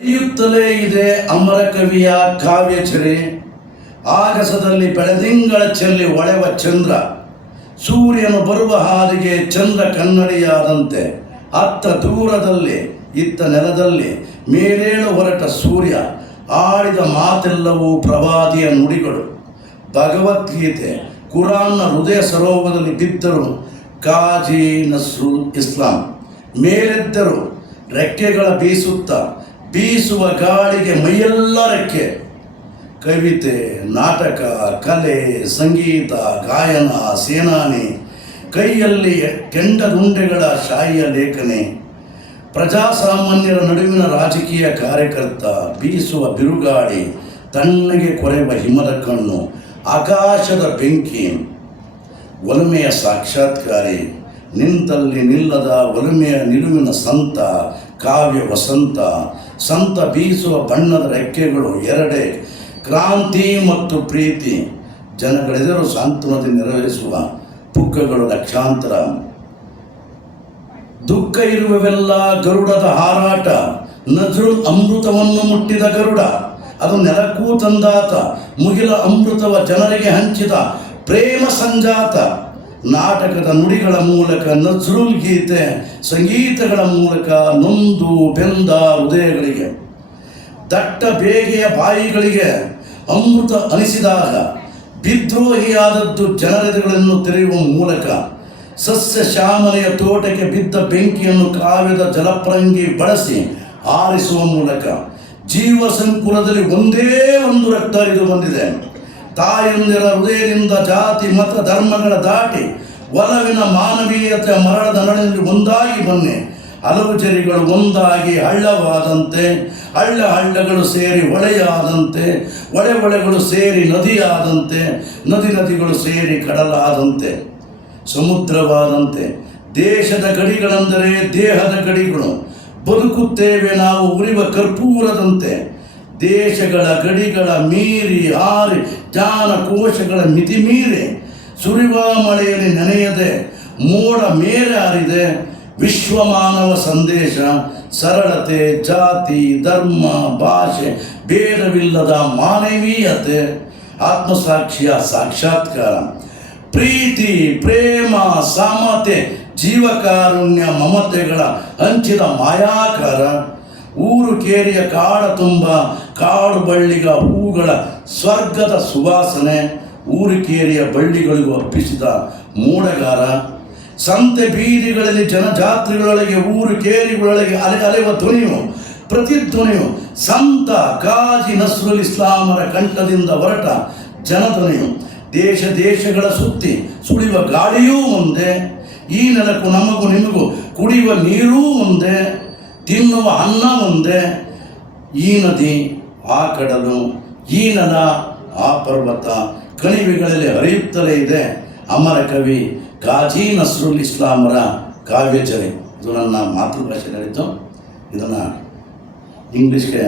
ಹರಿಯುತ್ತಲೇ ಇದೆ ಅಮರ ಕವಿಯ ಕಾವ್ಯಚರಿ. ಆಗಸದಲ್ಲಿ ಬೆಳದಿಂಗಳ ಚೆಲ್ಲಿ ಒಳೆವ ಚಂದ್ರ, ಸೂರ್ಯನು ಬರುವ ಹಾದಿಗೆ ಚಂದ್ರ ಕನ್ನಡಿಯಾದಂತೆ, ಅತ್ತ ದೂರದಲ್ಲಿ ಇತ್ತ ನೆಲದಲ್ಲಿ ಮೇಲೇಳು ಹೊರಟ ಸೂರ್ಯ, ಆಡಿದ ಮಾತೆಲ್ಲವೂ ಪ್ರವಾದಿಯ ನುಡಿಗಳು. ಭಗವದ್ಗೀತೆ ಕುರಾನ್ನ ಹೃದಯ ಸರೋವರದಲ್ಲಿ ಬಿದ್ದರು ಕಾಜಿ ನಸ್ರುಲ್ ಇಸ್ಲಾಂ. ಮೇಲೆದ್ದರು ರೆಕ್ಕೆಗಳ ಬೀಸುವ ಗಾಳಿಗೆ ಮೈಯೆಲ್ಲ ರೆಕ್ಕೆ. ಕವಿತೆ, ನಾಟಕ, ಕಲೆ, ಸಂಗೀತ, ಗಾಯನ, ಸೇನಾನಿ, ಕೈಯಲ್ಲಿ ಕೆಂಡದುಂಡೆಗಳ ಶಾಯಿಯ ಲೇಖನೆ, ಪ್ರಜಾಸಾಮಾನ್ಯರ ನಡುವಿನ ರಾಜಕೀಯ ಕಾರ್ಯಕರ್ತ, ಬೀಸುವ ಬಿರುಗಾಳಿ, ತಣ್ಣಗೆ ಕೊರೆಯುವ ಹಿಮದ ಕಣ್ಣು, ಆಕಾಶದ ಬೆಂಕಿ, ಒಲುಮೆಯ ಸಾಕ್ಷಾತ್ಕಾರಿ, ನಿಂತಲ್ಲಿ ನಿಲ್ಲದ ಒಲುಮೆಯ ನಿಲುವಿನ ಸಂತ, ಕಾವ್ಯ ವಸಂತ, ಸಂತ ಬೀಸುವ ಬಣ್ಣದ ರೆಕ್ಕೆಗಳು ಎರಡೇ, ಕ್ರಾಂತಿ ಮತ್ತು ಪ್ರೀತಿ, ಜನಗಳೆದುರು ಸಾಂತ್ವನತೆ ನೆರವೇರಿಸುವ ಪುಕ್ಕಗಳು ಲಕ್ಷಾಂತರ. ದುಃಖ ಇರುವವೆಲ್ಲ ಗರುಡದ ಹಾರಾಟ, ನಜ್ರುಲ್ ಅಮೃತವನ್ನು ಮುಟ್ಟಿದ ಗರುಡ, ಅದು ನೆಲಕ್ಕೂ ತಂದಾತ, ಮುಗಿಲ ಅಮೃತವ ಜನರಿಗೆ ಹಂಚಿದ ಪ್ರೇಮ ಸಂಜಾತ. ನಾಟಕದ ನುಡಿಗಳ ಮೂಲಕ ನಜ್ರುಲ್ ಗೀತೆ, ಸಂಗೀತಗಳ ಮೂಲಕ ನೊಂದು ಬೆಂದ ಹೃದಯಗಳಿಗೆ, ದಟ್ಟ ಬೇಗೆಯ ಬಾಯಿಗಳಿಗೆ ಅಮೃತ ಅನಿಸಿದಾಗ ಬಿದ್ರೋಹಿಯಾದದ್ದು ಜನರೆದುಗಳನ್ನು ತೆರೆಯುವ ಮೂಲಕ. ಸಸ್ಯ ಶ್ಯಾಮಲೆಯ ತೋಟಕ್ಕೆ ಬಿದ್ದ ಬೆಂಕಿಯನ್ನು ಕಾವ್ಯದ ಜಲಪ್ರಂಗಿ ಬಳಸಿ ಆರಿಸುವ ಮೂಲಕ ಜೀವ ಸಂಕುಲದಲ್ಲಿ ಒಂದೇ ಒಂದು ರಕ್ತ ಹರಿದು ಬಂದಿದೆ. ತಾಯಂದಿರ ಹೃದಯದಿಂದ ಜಾತಿ ಮತ ಧರ್ಮಗಳ ದಾಟಿ ಒಲವಿನ ಮಾನವೀಯತೆ ಮರಳದ ನಡೆಯಲ್ಲಿ ಒಂದಾಗಿ ಬನ್ನಿ. ಹಲವು ಜರಿಗಳು ಒಂದಾಗಿ ಹಳ್ಳವಾದಂತೆ, ಹಳ್ಳಗಳು ಸೇರಿ ಹೊಳೆಯಾದಂತೆ, ಹೊಳೆಗಳು ಸೇರಿ ನದಿಯಾದಂತೆ, ನದಿಗಳು ಸೇರಿ ಕಡಲಾದಂತೆ, ಸಮುದ್ರವಾದಂತೆ. ದೇಶದ ಗಡಿಗಳೆಂದರೆ ದೇಹದ ಗಡಿಗಳು, ಬದುಕುತ್ತೇವೆ ನಾವು ಉರಿವ ಕರ್ಪೂರದಂತೆ. ದೇಶಗಳ ಗಡಿಗಳ ಮೀರಿ ಹಾರಿ ಜ್ಞಾನಕೋಶಗಳ ಮಿತಿ ಮೀರಿ ಸುರಿವ ಮಳೆಯಲ್ಲಿ ನೆನೆಯದೆ ಮೋಡ ಮೇರೆ ಹಾರಿದೆ. ವಿಶ್ವಮಾನವ ಸಂದೇಶ, ಸರಳತೆ, ಜಾತಿ, ಧರ್ಮ, ಭಾಷೆ ಭೇದವಿಲ್ಲದ ಮಾನವೀಯತೆ, ಆತ್ಮಸಾಕ್ಷಿಯ ಸಾಕ್ಷಾತ್ಕಾರ, ಪ್ರೀತಿ, ಪ್ರೇಮ, ಸಮತೆ, ಜೀವಕಾರುಣ್ಯ, ಮಮತೆಗಳ ಹಂಚಿದ ಮಾಯಾಕಾರ. ಊರು ಕೇರಿಯ ಕಾಡ ತುಂಬ ಕಾಡು ಬಳ್ಳಿಗ ಹೂಗಳ ಸ್ವರ್ಗದ ಸುವಾಸನೆ, ಊರು ಕೇರಿಯ ಬಳ್ಳಿಗಳಿಗೂ ಅರ್ಪಿಸಿದ ಮೋಡಗಾರ. ಸಂತೆ ಬೀದಿಗಳಲ್ಲಿ ಜನಜಾತ್ರೆಗಳೊಳಗೆ ಊರು ಕೇರಿಗಳೊಳಗೆ ಅಲೆವ ಧ್ವನಿಯು, ಪ್ರತಿಧ್ವನಿಯು ಸಂತ ಕಾಜಿ ನಸ್ರುಲ್ ಇಸ್ಲಾಮರ ಕಂಠದಿಂದ ಹೊರಟ ಜನಧ್ವನಿಯು. ದೇಶಗಳ ಸುತ್ತಿ ಸುಳಿಯುವ ಗಾಳಿಯೂ ಒಂದೇ, ಈ ನೆಲಕ್ಕೂ ನಮಗೂ ನಿಮಗೂ ಕುಡಿಯುವ ನೀರೂ ಒಂದೇ, ತಿನ್ನುವ ಅನ್ನ ಒಂದೇ. ಈ ನದಿ ಆ ಕಡಲು, ಈ ನೆಲ ಆ ಪರ್ವತ, ಕಣಿವೆಗಳಲ್ಲಿ ಹರಿಯುತ್ತಲೇ ಇದೆ ಅಮರ ಕವಿ ಕಾಜಿ ನಸ್ರುಲ್ ಇಸ್ಲಾಮರ ಕಾವ್ಯಚರಿ. ಇದು ನನ್ನ ಮಾತೃಭಾಷೆ ಹೇಳಿದ್ದು. ಇದನ್ನು ಇಂಗ್ಲೀಷ್ಗೆ